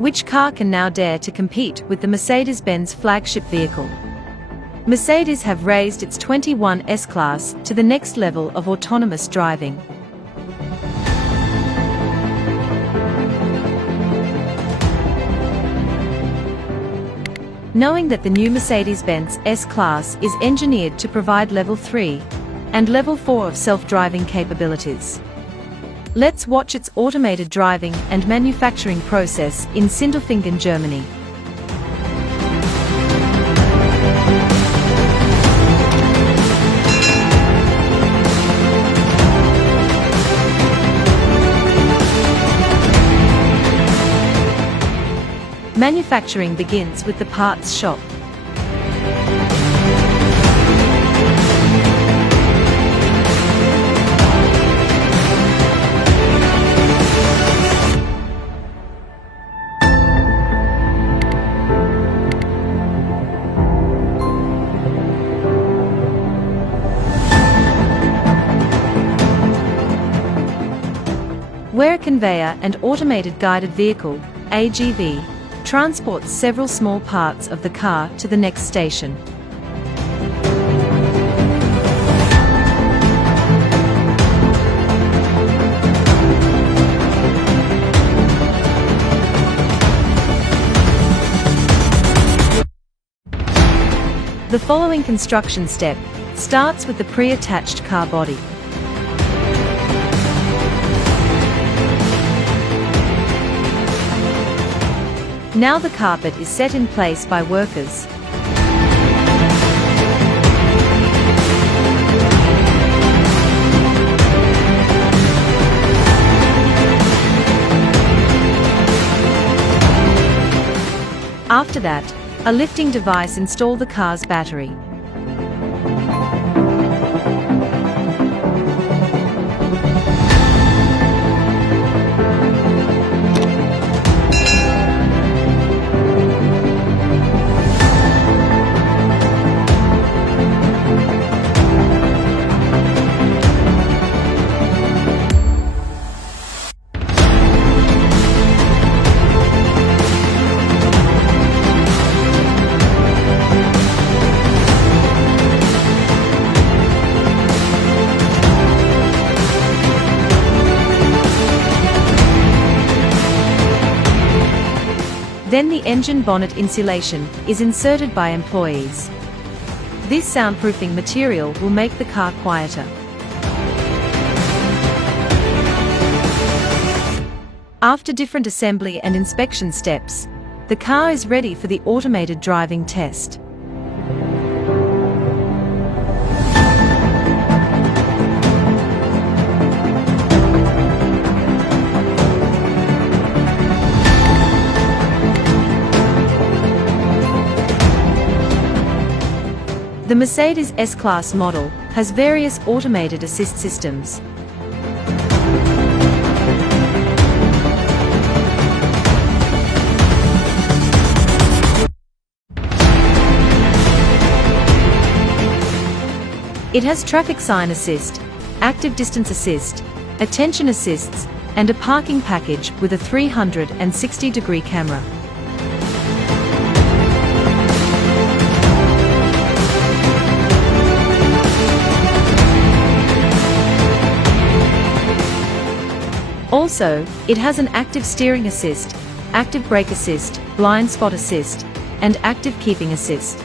Which car can now dare to compete with the Mercedes-Benz flagship vehicle? Mercedes have raised its 21 S-Class to the next level of autonomous driving. Knowing that the new Mercedes-Benz S-Class is engineered to provide Level 3 and Level 4 of self-driving capabilities. Let's watch its automated driving and manufacturing process in Sindelfingen, Germany. Manufacturing begins with the parts shop. Where a conveyor and automated guided vehicle, AGV, transports several small parts of the car to the next station. The following construction step starts with the pre-attached car body. Now the carpet is set in place by workers. After that, a lifting device installs the car's battery. Then the engine bonnet insulation is inserted by employees. This soundproofing material will make the car quieter. After different assembly and inspection steps, the car is ready for the automated driving test. The Mercedes S-Class model has various automated assist systems. It has traffic sign assist, active distance assist, attention assists, and a parking package with a 360-degree camera. Also, it has an active steering assist, active brake assist, blind spot assist, and active keeping assist.